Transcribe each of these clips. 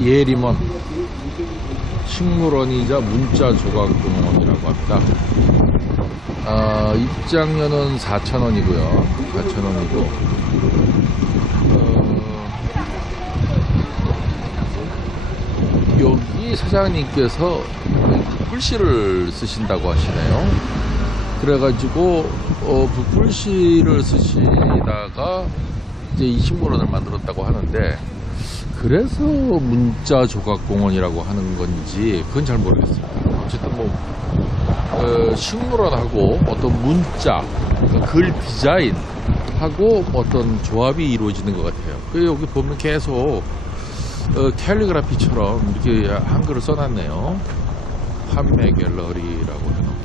예림원 식물원이자 문자 조각공원이라고 합니다. 아, 입장료는 4,000원이고요. 4,000원이고 어, 여기 사장님께서 글씨를 쓰신다고 하시네요. 그래가지고 어, 그 글씨를 쓰시다가 이제 이 식물원을 만들었다고 하는데 그래서 문자 조각공원이라고 하는 건지 그건 잘 모르겠습니다. 어쨌든 뭐 어, 식물원하고 어떤 문자 그글 디자인 하고 어떤 조합이 이루어지는 것 같아요. 그 여기 보면 계속 어, 캘리그라피처럼 이렇게 한글을 써놨네요. 판매 갤러리라고 해놓고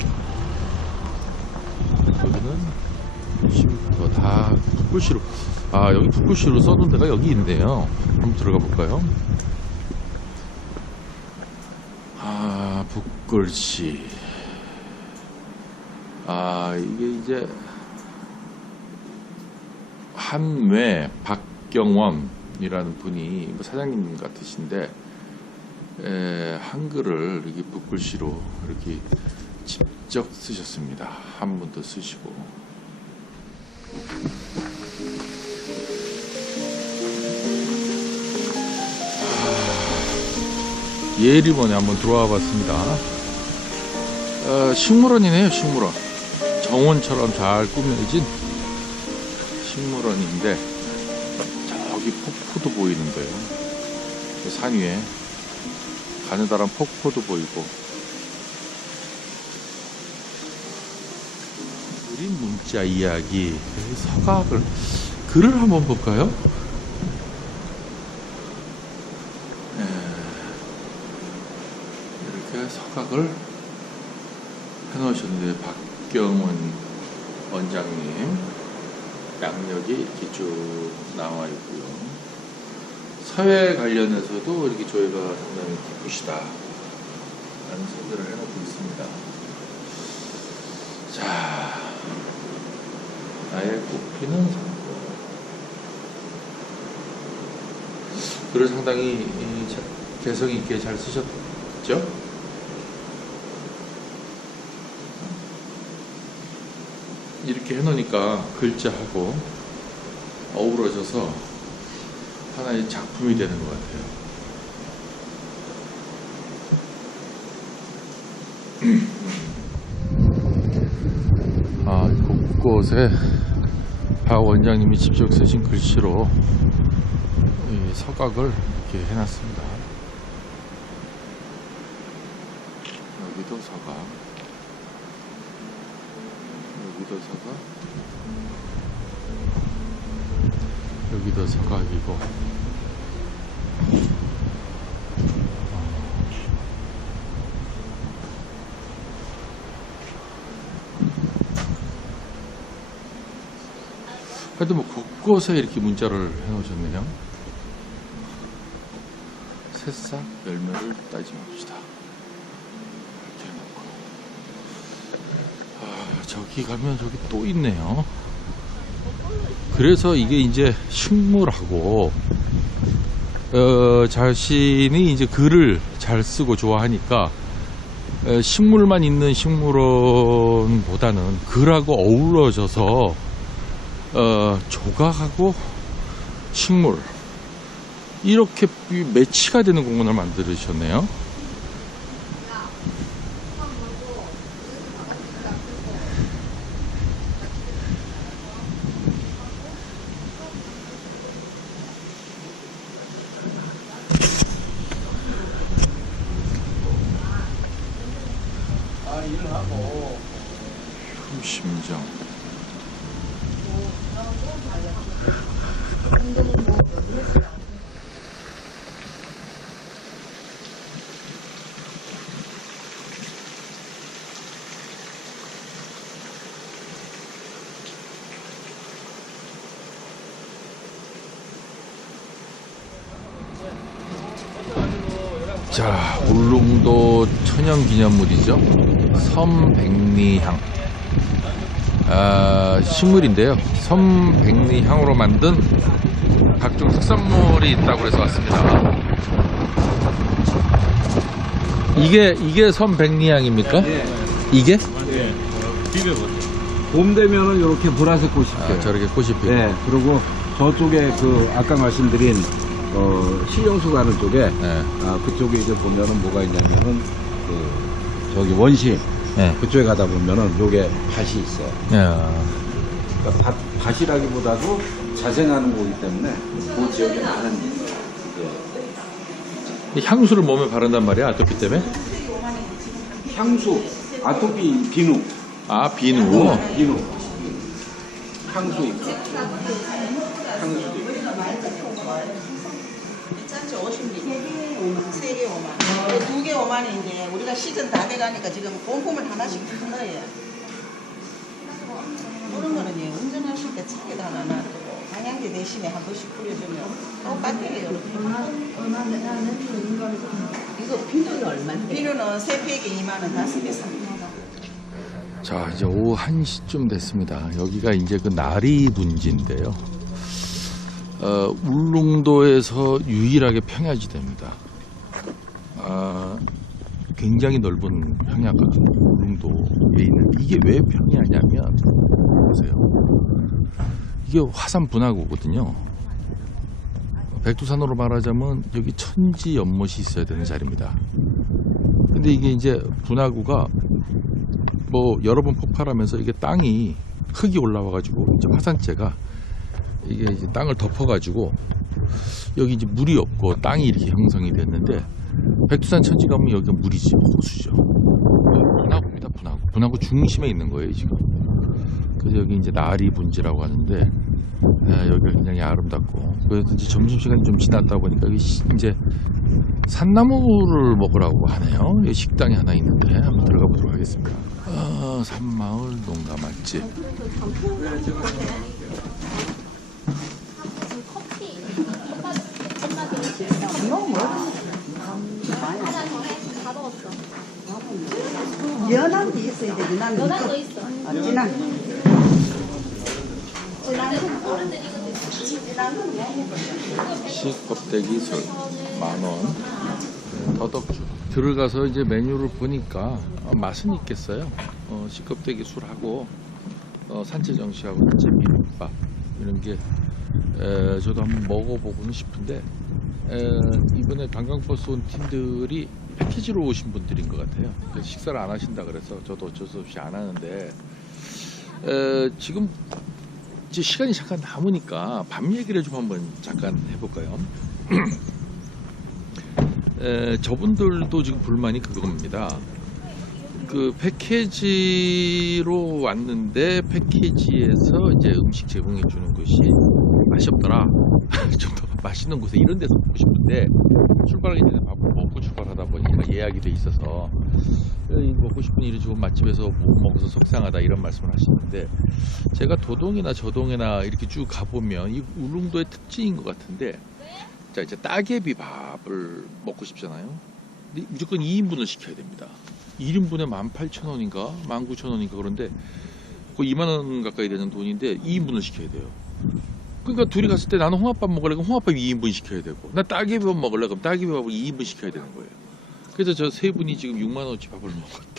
여기는 쉼터 다 붓글씨로 아 여기 붓글씨로 써놓은 데가 여기 있네요 한번 들어가 볼까요 아 붓글씨 아 이게 이제 한외 박경원이라는 분이 뭐 사장님 같으신데 에, 한글을 이렇게 붓글씨로 이렇게 직접 쓰셨습니다. 한문도 쓰시고. 예리원에 한번 들어와 봤습니다. 어, 식물원이네요, 식물원. 정원처럼 잘 꾸며진 식물원인데, 저기 폭포도 보이는데요. 그산 위에 가느다란 폭포도 보이고 그림 문자 이야기 그 서각을 글을 한번 볼까요? 에, 서각을 해놓으셨는데 박경원 원장님 양력이 이렇게 쭉 나와 있고요. 사회 관련해서도 이렇게 조회가 상당히 깊으시다. 라는 생각을 해놓고 있습니다. 자, 나의 꽃피는 상권. 글을 상당히 개성 있게 잘 쓰셨죠? 이렇게 해놓으니까 글자하고 어우러져서 하나의 작품이 되는 것 같아요. 아, 곳곳에 박 원장님이 직접 쓰신 글씨로 이 서각을 이렇게 해놨습니다. 여기도 서각, 여기도 서각, 여기도 서각이고. 하여튼 뭐 곳곳에 이렇게 문자를 해놓으셨네요. 새싹 열매를 따지 맙시다. 이렇게 해놓고. 아, 저기 가면 저기 또 있네요. 그래서 이게 이제 식물하고 어, 자신이 이제 글을 잘 쓰고 좋아하니까 어, 식물만 있는 식물원보다는 글하고 어우러져서 어, 조각하고 식물 이렇게 이 매치가 되는 공간을 만들으셨네요. 심정. 자, 울릉도 천연기념물이죠. 섬백리향. 아, 식물인데요. 섬백리향으로 만든 각종 특산물이 있다고 해서 왔습니다. 이게 이게 선백리향입니까? 예. 이게? 예. 비벼보세요. 봄 되면은 이렇게 보라색 꽃이 아, 펴요. 저렇게 꽃이 피고. 네, 그리고 저쪽에 그 아까 말씀드린 어, 신령수 가는 쪽에 네. 아, 그쪽에 이제 보면은 뭐가 있냐면은 그 저기 원시 네. 그쪽에 가다 보면은 요게 밭이 있어요. 야. 그러니까 밭, 밭이라기보다도 자생하는 거기 때문에 그 지역에 많은 예. 이 향수를 몸에 바른단 말이야 아토피 때문에? 향수, 아토피, 비누, 아 비누. 비누, 향수 있고, 향수도 있고. 괜찮죠? 50리. 3개 5만. 2개 5만인데 우리가 시즌 다 돼가니까 지금 공품을 하나씩 푸는 거예요. 이런 거는 예, 운전하실 때 차에다 하나 놔두고 방향제 대신에 한 번씩 뿌려주면 똑같아요. 이거 비누는 얼마인데? 비누는 3팩에 2만 원, 5개 3만 원. 자 이제 오후 1시쯤 됐습니다. 여기가 이제 그 나리 분지인데요. 어, 울릉도에서 유일하게 평야지대입니다. 아, 굉장히 넓은 평야가 울릉도에 있는 이게 왜 평야냐면 보세요. 이게 화산 분화구거든요. 백두산으로 말하자면 여기 천지 연못이 있어야 되는 자리입니다. 근데 이게 이제 분화구가 뭐 여러 번 폭발하면서 이게 땅이 흙이 올라와가지고 이제 화산재가 이게 이제 땅을 덮어가지고 여기 이제 물이 없고 땅이 이렇게 형성이 됐는데 백두산 천지 가면 여기가 물이지 호수죠. 분화구입니다. 분화구. 분화구 중심에 있는 거예요 지금. 그래서 여기 이제 나리 분지라고 하는데 아, 여기가 굉장히 아름답고 그래서 이제 점심 시간이 좀 지났다 보니까 이제 산나물을 먹으라고 하네요. 여기 식당이 하나 있는데 한번 들어가 보도록 하겠습니다. 아, 산마을 농가 맛집. 연한 게 있어야 돼, 연한 연한 거 있어. 아, 진한. 진한 건 뭐? 시껍데기 술 만원. 더덕주. 들어가서 이제 메뉴를 보니까 어, 맛은 있겠어요. 어, 시껍데기 술하고 어, 산채정시하고 산채 비빔밥. 이런 게 에, 저도 한번 먹어보고는 싶은데 에, 이번에 관광버스 온 팀들이 패키지로 오신 분들인 것 같아요. 그래서 식사를 안 하신다 그래서 저도 어쩔 수 없이 안 하는데 에, 지금 이제 시간이 잠깐 남으니까 밤 얘기를 좀 한번 잠깐 해볼까요? 에, 저분들도 지금 불만이 그겁니다. 그 패키지로 왔는데 패키지에서 이제 음식 제공해 주는 것이 맛이 없더라. 좀 더 맛있는 곳에 이런 데서 먹고 싶은데 출발하기 전에 밥을 먹고 출발하다 보니까 예약이 돼 있어서 이 먹고 싶은 일이 좋은 맛집에서 못 먹어서 속상하다 이런 말씀을 하시는데 제가 도동이나 저동이나 이렇게 쭉 가보면 이 울릉도의 특징인 것 같은데 자 이제 따개비 밥을 먹고 싶잖아요. 무조건 2인분을 시켜야 됩니다. 1인분에 18,000원인가? 19,000원인가? 그런데 거의 2만원 가까이 되는 돈인데 2인분을 시켜야 돼요 그러니까 둘이 갔을 때 나는 홍합밥 먹으려면 홍합밥 2인분 시켜야 되고. 나 따개비밥 먹으려면 따개비밥을 2인분 시켜야 되는 거예요. 그래서 저 세 분이 지금 6만원어치 밥을 먹었대